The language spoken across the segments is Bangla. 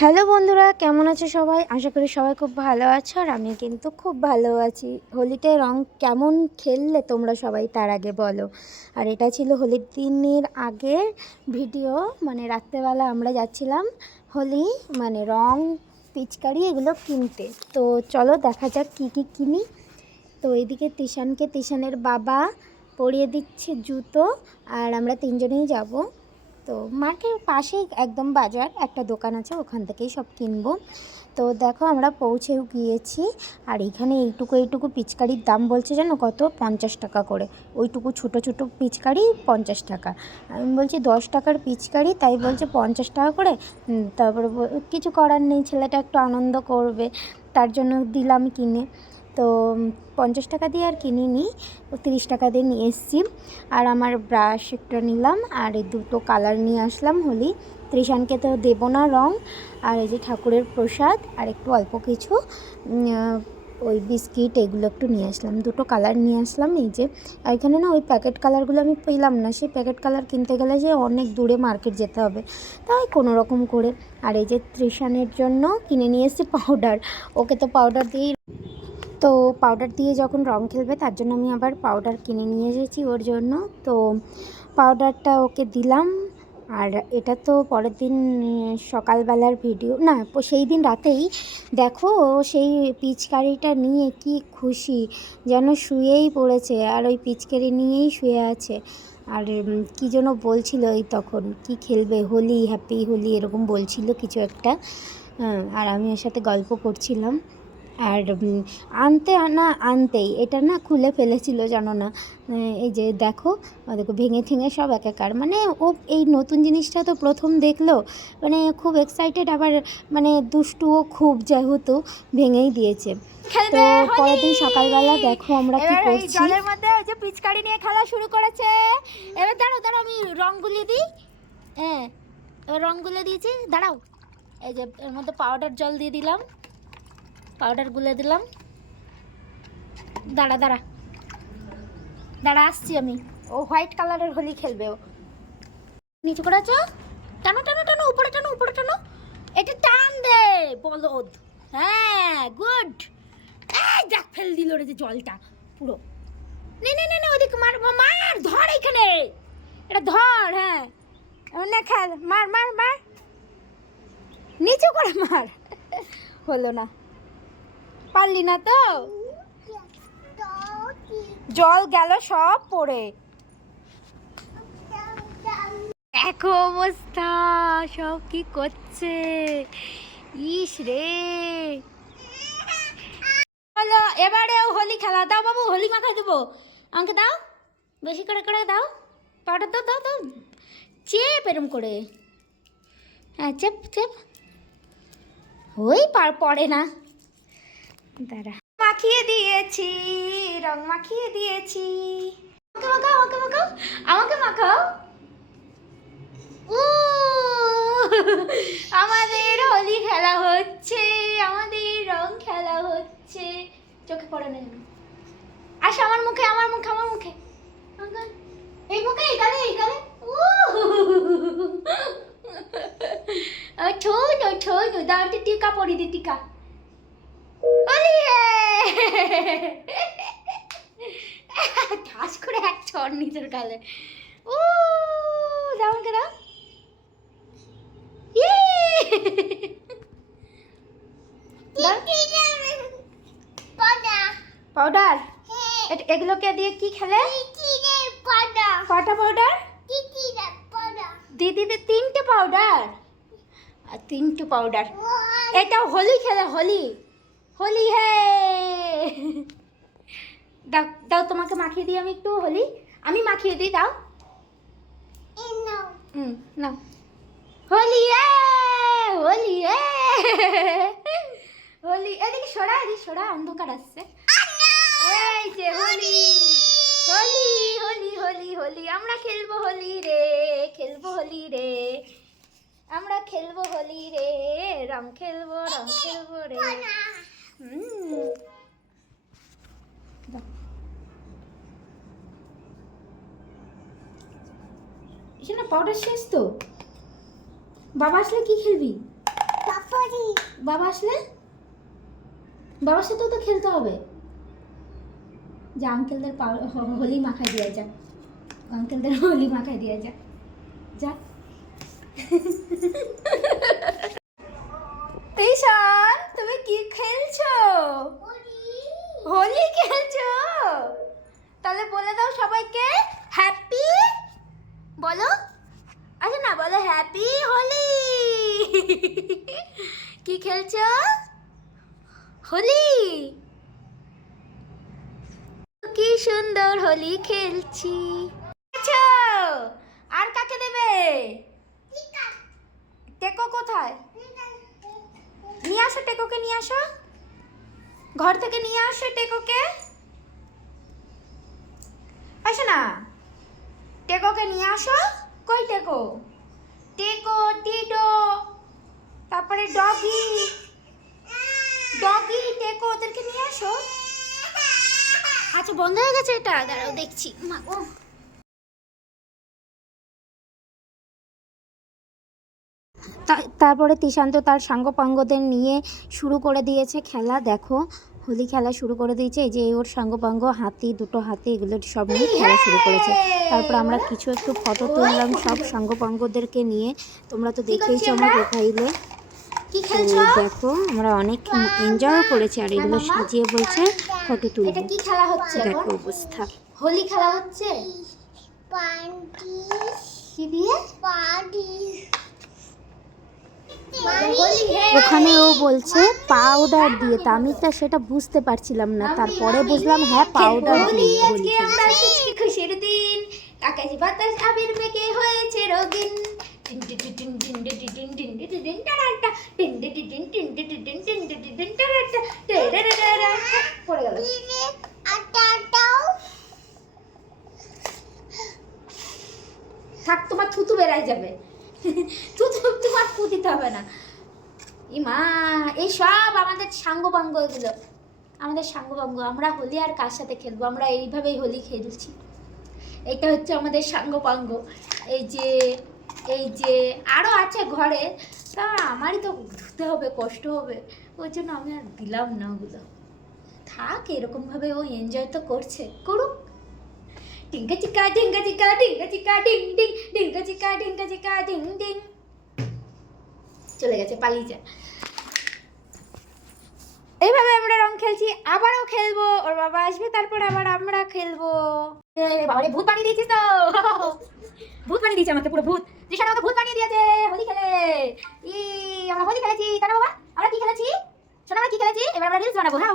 হ্যালো বন্ধুরা, কেমন আছো সবাই? আশা করি সবাই খুব ভালো আছো, আর আমি কিন্তু খুব ভালো আছি। হোলিতে রং কেমন খেললে তোমরা সবাই তার আগে বলো। আর এটা ছিল হোলির দিনের আগের ভিডিও, মানে রাত্রেবেলা আমরা যাচ্ছিলাম হোলি মানে রং পিচকারি এগুলো কিনতে। তো চলো দেখা যাক কী কী কিনি। তো এইদিকে তিশানের বাবা পরিয়ে দিচ্ছে জুতো, আর আমরা তিনজনেই যাব। তো মাঠের পাশেই একদম বাজার, একটা দোকান আছে, ওখান থেকেই সব কিনবো। তো দেখো আমরা পৌঁছেও গিয়েছি। আর এখানে এইটুকু পিচকারির দাম বলছে জানো কত? 50 টাকা করে। ওইটুকু ছোটো ছোটো পিচকারি 50 টাকা। আমি বলছি 10 টাকার পিচকারি, তাই বলছে 50 টাকা করে। তারপরে কিছু করার নেই, ছেলেটা একটু আনন্দ করবে, তার জন্য দিলাম কিনে। তো 50 টাকা দিয়ে আর কিনিনি, 30 টাকা দিয়ে নিয়ে এসেছি। আর আমার ব্রাশ একটা নিলাম, আর এই দুটো কালার নিয়ে আসলাম হোলি। ত্রিশানকে তো দেবো না রং। আর এই যে ঠাকুরের প্রসাদ, আর একটু অল্প কিছু ওই বিস্কিট এগুলো একটু নিয়ে আসলাম, দুটো কালার নিয়ে আসলাম। এই যে এখানে না ওই প্যাকেট কালারগুলো আমি পেলাম না, সেই প্যাকেট কালার কিনতে গেলে যে অনেক দূরে মার্কেট যেতে হবে, তাই কোনো রকম করে। আর এই যে ত্রিশানের জন্য কিনে নিয়ে এসেছি পাউডার, ওকে তো পাউডার দিয়েই, তো পাউডার দিয়ে যখন রং খেলবে তার জন্য আমি আবার পাউডার কিনে নিয়ে এসেছি ওর জন্য। তো পাউডারটা ওকে দিলাম। আর এটা তো পরের দিন সকালবেলার ভিডিও না, সেই দিন রাতেই দেখো সেই পিচকারিটা নিয়ে কি খুশি, যেন শুয়েই পড়েছে, আর ওই পিচকারি নিয়েই শুয়ে আছে। আর কী যেন বলছিল, এই তখন কি খেলবে, হোলি, হ্যাপি হোলি এরকম বলছিল কিছু একটা। আর আমি ওর সাথে গল্প করছিলাম। আর আনতেই এটা না খুলে ফেলেছিল, জানো না। এই যে দেখো ভেঙে ঠেঙে সব একাকার, মানে ও এই নতুন জিনিসটা তো প্রথম দেখলো, মানে খুব এক্সাইটেড, আবার মানে দুষ্টুও খুব, যেহেতু ভেঙেই দিয়েছে। তো পরের দিন সকালবেলা দেখো আমরা কি করছি। জলের মধ্যে ওই যে পিচকারি নিয়ে খেলা শুরু করেছে। এবার দাঁড়াও আমি রং গুলিয়ে দিই। হ্যাঁ, এবার রং গুলিয়ে দিয়েছি, দাঁড়াও। এই যে এর মধ্যে পাউডার জল দিয়ে দিলাম, পাউডার গুলে দিলাম। দাঁড়া আসছি আমি। ও হোয়াইট কালারের হোলি খেলবে। ও নিচু করে আছো, টানো টানো টানো, উপরে টানো, উপরে টানো, এটা টান দে বলদ। হ্যাঁ, গুড। এই দেখ ফেল দিল রে যে জলটা পুরো। নে নে নে নে, ওদিকে মার মার, ধর এইখানে, এটা ধর। হ্যাঁ, না খেল, মার মার মার, নিচু করে মার। হলো না, পারলি না তো, জল গেল সব পড়ে। দেখো অবস্থা, সব কি করছে, ইস রে। হলো, এবারে হোলি খেলা দাও বাবু, হোলি মাখাই দেবো, আমাকে দাও, বেশি করে করে দাও, পাউডার দাও দাও দাও, চেপ এরম করে। হ্যাঁ, চেপ চেপ, ওই পড়ে না। দাঁড়া, মাখিয়ে দিয়েছি, রং মাখিয়ে দিয়েছি। আমাকে মাখাও, আমাকে মাখাও, আমাকে মাখাও। আমাদের হোলি খেলা হচ্ছে, আমাদের রং খেলা হচ্ছে। চোখে পড়ে না, আসো আমার মুখে, আমার মুখে, আমার মুখে, এই মুখে, এই গালে, এই গালে। ছোনো ছোনো, দাও একটা টিকা পরি দি, টিকা। ঠাস করে এক ছড় নিজের গালে। দাও আমাকে দাও। পাউডার, এগুলোকে দিয়ে কি খেলে? কটা পাউডার? দিদিদের 3টে পাউডার, আর 3টে পাউডার। এটা হোলি খেলে, হোলি, হোলি হে। দাও দাও, তোমাকে মাখিয়ে দিই আমি একটু হোলি, আমি মাখিয়ে দিই, দাও। নাও, হোলি এ, হোলি এ, হোলি। এদিকে সরা, এদিকে সরা, অন্ধকার আসছে। এই যে হোলি, হোলি হোলি হোলি হোলি, আমরা খেলবো হোলি রে, খেলবো হোলি রে, আমরা খেলবো হোলি রে, রং খেলবো, রং খেলবো রে। পাউডার শেষ তো, বাবা আসলে কি খেলবি? বাবা আসলে বাবার সাথেও তো খেলতে হবে। যা আঙ্কেলদের হোলি মাখাই দিয়ে যা, আঙ্কেলদের হোলি মাখাই দিয়ে যা, যা। ঈশান তুমি কি খেলছো? হোলি খেলছো? তাহলে বলে দাও সবাইকে হ্যাপি, বলো আচ্ছা না বলো হ্যাপি হোলি। কি খেলছো? হোলি। কি সুন্দর হোলি খেলছি। আর কাকে দেবে? টেকো কোথায়? নিয়ে আসো টেকোকে, নিয়ে আসো ঘর থেকে, নিয়ে আসো টেকোকে। আসো না, টেকোকে নিয়ে আসো। কই টেকো? টেকো, টিটো, তারপরে ডগি, ডগি, টেকো, ওদেরকে নিয়ে আসো। আচ্ছা বন্ধ হয়ে গেছে এটা, দাঁড়াও দেখছি। তারপরে তিশান্ত তার সাঙ্গপাঙ্গদের নিয়ে শুরু করে দিয়েছে খেলা। দেখো হোলি খেলা শুরু করে দিয়েছে। এই যে ওর সাঙ্গপাঙ্গ হাতি, দুটো হাতি, এগুলো সব নিয়ে খেলা শুরু করেছে। তারপর আমরা কিছু একটু ফটো তুললাম সব সাঙ্গপাঙ্গদেরকে নিয়ে। তোমরা তো দেখেইছো আমার প্রোফাইলে। দেখো আমরা অনেক এনজয় করেছি। আর এগুলো সাজিয়ে বলছে ফটো তুলবো। এটা কি খেলা হচ্ছে? দেখো অবস্থা, হোলি খেলা হচ্ছে। কি দিয়ে? ওখানে ও বলছে পাউডার দিয়ে, তা আমি তো সেটা বুঝতে পারছিলাম না। তারপরে বুঝলাম হ্যাঁ পাউডার দিয়ে হোলি খেলছে। খুশির দিন, আকাশে বাতাস আবির মেঘে হয়েছে রঙিন। পড়ে গেল। থাক, তোমার থুতু বেরাই যাবে। থুতু তোমার ফু দিতে হবে না। ইমা, এই সব আমাদের সাঙ্গপাঙ্গ, এগুলো আমাদের সাঙ্গপাঙ্গ। আমরা হোলি আর কার সাথে খেলবো? আমরা এইভাবেই হোলি খেলছি। এটা হচ্ছে আমাদের সাঙ্গপাঙ্গ। এই যে এই যে আরও আছে ঘরে, তা আমারই তো ধুতে হবে, কষ্ট হবে, ওই জন্য আমি আর দিলাম না ওগুলো। থাক, এরকমভাবে ও এনজয় তো করছে, করুক। টিঙ্কা চিকা টিঙ্কা চিকা টিঙ্কা চিকা ডিং ডিং, টিঙ্কা চিকা টিঙ্কা চিকা ডিং ডিং। চলে গেছে, পালিয়ে যা। এইভাবে আমরা রং খেলছি, আবারও খেলবো। ওর বাবা আসবে, তারপর আবার আমরা খেলবো। বাবারে ভূত বানিয়ে দিয়েছিস তো। ভূত বানিয়ে দিয়েছে আমাকে, পুরো ভূত। তৃষান আমাকে ভূত বানিয়ে দিয়েছে হোলি খেলে। আমরা হোলি খেলেছি, তাই না বাবা? আমরা কি খেলেছি শোনো, আমরা কি খেলেছি? এবার আমরা রিলস বানাবো। হ্যাঁ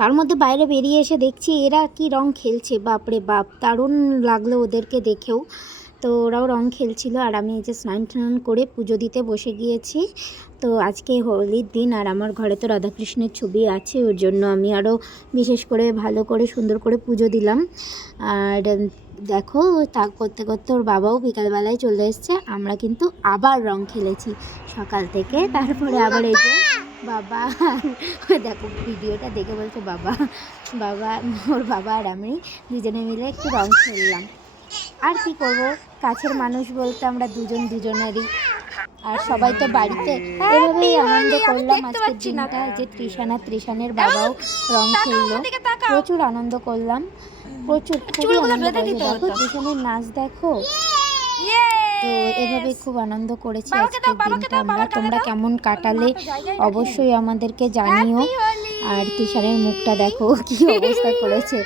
তার মধ্যে বাইরে বেরিয়ে এসে দেখছি এরা কি রং খেলছে। বাপরে বাপ, দারুণ লাগলো ওদেরকে দেখেও। তো ওরাও রং খেলছিল। আর আমি এই যে স্নান টান করে পুজো দিতে বসে গিয়েছি। তো আজকে হোলির দিন, আর আমার ঘরে তো রাধাকৃষ্ণের ছবি আছে, ওর জন্য আমি আরও বিশেষ করে ভালো করে সুন্দর করে পুজো দিলাম। আর দেখো তা করতে করতে ওর বাবাও বিকালবেলায় চলে এসছে। আমরা কিন্তু আবার রং খেলেছি সকাল থেকে। তারপরে আবার এই যে বাবা, দেখো ভিডিওটা দেখে বলছে বাবা, ওর বাবা আর আমি দুজনে মিলে একটু রং খেললাম। আর কি করবো, কাছের মানুষ বলতে আমরা দুজনেরই। আর সবাই তো বাড়িতে। এভাবেই আনন্দ করলাম আজকের দিনটা। যে তৃষানের বাবাও রং খেললো, প্রচুর আনন্দ করলাম, প্রচুর, খুবই আনন্দ করেছে। দেখো তৃষানের নাচ দেখো। তো এভাবে খুব আনন্দ করেছি আজকের দিনটা আমরা। তোমরা কেমন কাটালে অবশ্যই আমাদেরকে জানিও। আর তৃষানের মুখটা দেখো কি অবস্থা করেছে।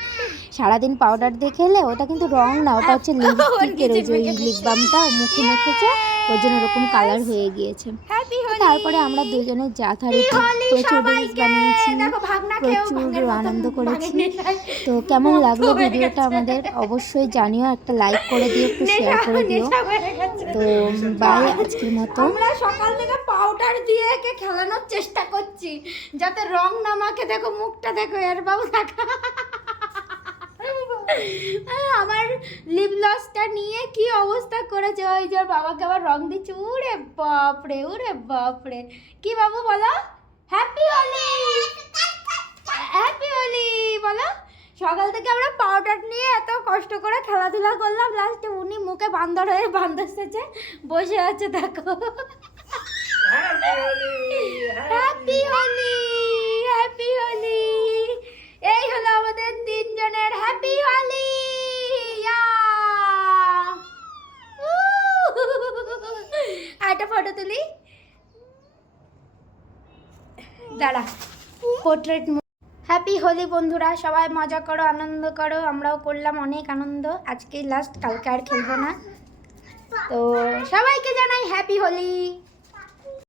সারাদিন পাউডার দিয়ে খেলে, ওটা কিন্তু রং না, ওটা হচ্ছে লিপস্টিকের ওই যে লিপ বামটা মুখে মেখেছে, ওর জন্য ওরকম কালার হয়ে গিয়েছে। তারপরে আমরা দুজনে যথারীতি প্রচুর রিলস বানিয়েছি, প্রচুর আনন্দ করেছি। তো কেমন লাগলো ভিডিওটা আমাদের অবশ্যই জানিও, একটা লাইক করে দিও, একটু শেয়ার করে দিও। তো বাই আজকের মতো। আমরা সকাল থেকে পাউডার দিয়ে একে খেলানোর চেষ্টা করছি যাতে রং না মাখে। দেখো মুখটা দেখো, এর বাবু দেখা। আমার লিপ লসটা নিয়ে কি অবস্থা করেছে, ওই যে ওর বাবাকে আবার রং দিচ্ছে। উরে বাপরে, উরে বাপরে। কি বাবু বলো? হ্যাপি হোলি, হ্যাপি হোলি বলো। সকাল থেকে আমরা পাউডার নিয়ে এত কষ্ট করে খেলাধুলা করলাম, লাস্টে উনি মুখে বান্দর হয়ে বান্দর সেজে বসে আছে, দেখো। Happy Holi, happy Holi. এই হলো আমাদের তিনজনের হ্যাপি হোলি। একটা ফটো তুলি, দাঁড়া, পোর্ট্রেট। হ্যাপি হোলি বন্ধুরা, সবাই মজা করো, আনন্দ করো। আমরাও করলাম অনেক আনন্দ। আজকে লাস্ট, কালকে আর খেলবো না। তো সবাইকে জানাই হ্যাপি হোলি।